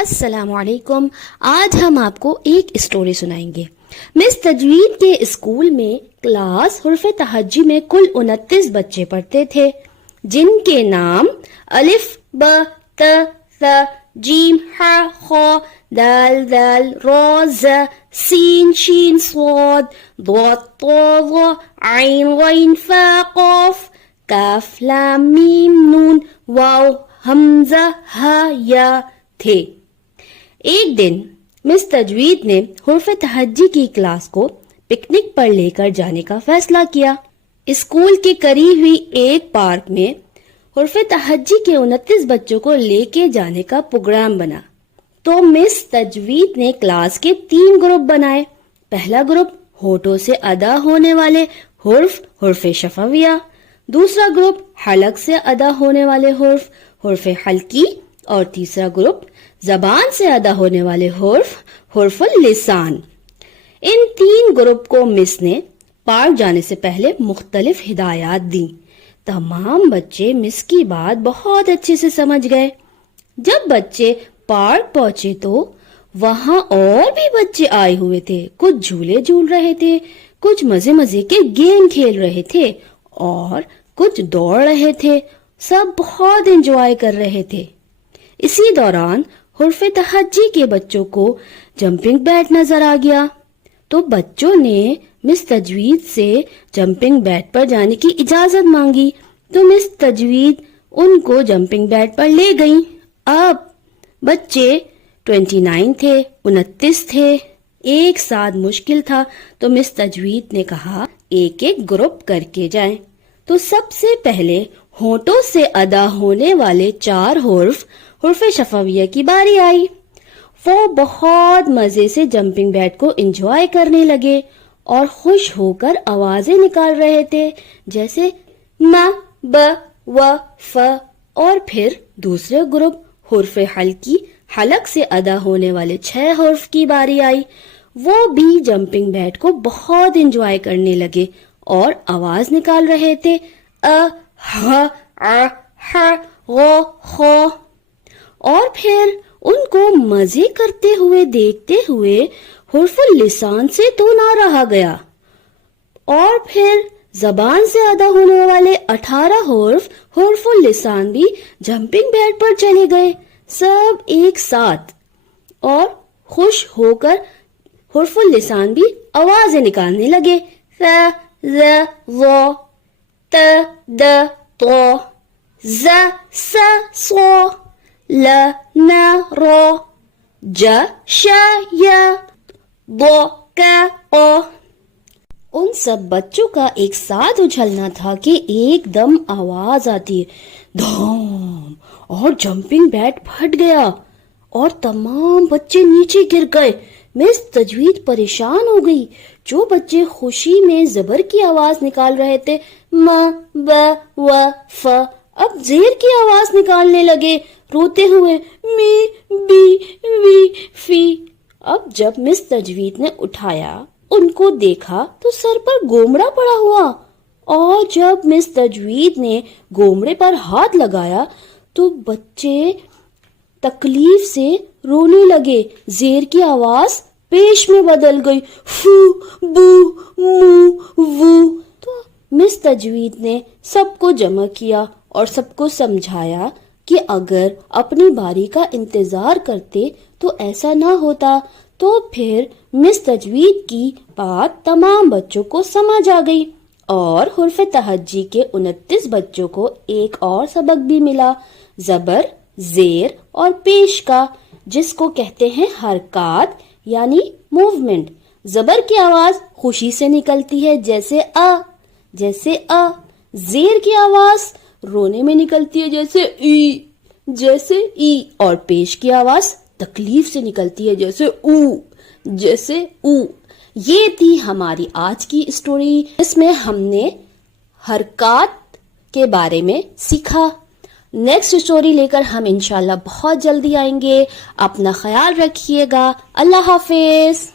السلام علیکم. آج ہم آپ کو ایک اسٹوری سنائیں گے. مس تجوید کے اسکول میں کلاس حرف تہجی میں کل 29 بچے پڑھتے تھے، جن کے نام الف ب ت ث جیم ح خ دال ذال را ز سین شین صاد ضاد طا ظ عین غین فا قاف کاف لام میم نون واو حمزہ ہ یا تھے. ایک دن مس تجوید نے حرف تہجی کی کلاس کو پکنک پر لے کر جانے کا فیصلہ کیا. اسکول کے قریب ہی ایک پارک میں حرف تہجی کے 29 بچوں کو لے کے جانے کا پروگرام بنا. تو مس تجوید نے کلاس کے 3 گروپ بنائے. پہلا گروپ ہونٹوں سے ادا ہونے والے حرف شفویہ، دوسرا گروپ حلق سے ادا ہونے والے حرف حلقی، اور تیسرا گروپ زبان سے ادا ہونے والے حرف اللسان. ان 3 گروپ کو مس نے پارک جانے سے پہلے مختلف ہدایات دیں. تمام بچے مس کی بات بہت اچھے سے سمجھ گئے. جب بچے پارک پہنچے تو وہاں اور بھی بچے آئے ہوئے تھے. کچھ جھولے جھول رہے تھے، کچھ مزے کے گیم کھیل رہے تھے، اور کچھ دوڑ رہے تھے. سب بہت انجوائے کر رہے تھے. اسی دوران حرف تہجی کے بچوں کو جمپنگ بیٹ نظر آ گیا. تو بچوں نے مس تجوید سے جمپنگ بیٹ پر جانے کی اجازت مانگی. تو مس تجوید ان کو جمپنگ بیٹ پر لے گئیں. اب بچے 29 تھے، 29 تھے. ایک ساتھ مشکل تھا، تو مس تجوید نے کہا ایک گروپ کر کے جائیں. تو سب سے پہلے ہونٹوں سے ادا ہونے والے 4 حرف شفویہ کی باری آئی. وہ بہت مزے سے جمپنگ بیٹ کو انجوائے کرنے لگے اور خوش ہو کر آوازیں نکال رہے تھے، جیسے م ب و ف. اور پھر دوسرے گروپ حرف حلقی، حلق سے ادا ہونے والے 6 حرف کی باری آئی. وہ بھی جمپنگ بیٹ کو بہت انجوائے کرنے لگے اور آواز نکال رہے تھے، ا ہ ا ح غ خ. اور پھر ان کو مزے کرتے ہوئے دیکھتے ہوئے حرف اللسان سے تو نہ رہا گیا، اور پھر زبان سے ادا ہونے والے 18 حرف اللسان بھی جمپنگ بیٹ پر چلے گئے. سب ایک ساتھ اور خوش ہو کر حرف اللسان بھی آوازیں نکالنے لگے، ث ذ ظ ت د ط ز س ص ل ن ر ج ش ی ض ک ق. ان سب بچوں کا ایک ساتھ اچھلنا تھا کہ ایک دم آواز آتی ہے، دھام، اور جمپنگ بیٹ پھٹ گیا اور تمام بچے نیچے گر گئے. مس تجوید پریشان ہو گئی. جو بچے خوشی میں زبر کی آواز نکال رہے تھے، م ب و ف، اب زیر کی آواز نکالنے لگے روتے ہوئے، می بی وی فی. اب جب مس تجوید نے اٹھایا، ان کو دیکھا تو سر پر گومڑا پڑا ہوا، اور جب مس تجوید نے گومڑے پر ہاتھ لگایا تو بچے تکلیف سے رونے لگے. زیر کی آواز پیش میں بدل گئی، فو بو مو وو. تو مس تجوید نے سب کو جمع کیا اور سب کو سمجھایا کہ اگر اپنی باری کا انتظار کرتے تو ایسا نہ ہوتا. تو پھر مس تجوید کی بات تمام بچوں کو سمجھ آ گئی، اور حرف تہجی کے 29 بچوں کو ایک اور سبق بھی ملا، زبر، زیر اور پیش کا، جس کو کہتے ہیں حرکات یعنی موومنٹ. زبر کی آواز خوشی سے نکلتی ہے، جیسے ا. زیر کی آواز رونے میں نکلتی ہے، جیسے ای. اور پیش کی آواز تکلیف سے نکلتی ہے، جیسے او. یہ تھی ہماری آج کی اسٹوری. اس میں ہم نے حرکات کے بارے میں سیکھا. نیکسٹ اسٹوری لے کر ہم انشاءاللہ بہت جلدی آئیں گے. اپنا خیال رکھیے گا. اللہ حافظ.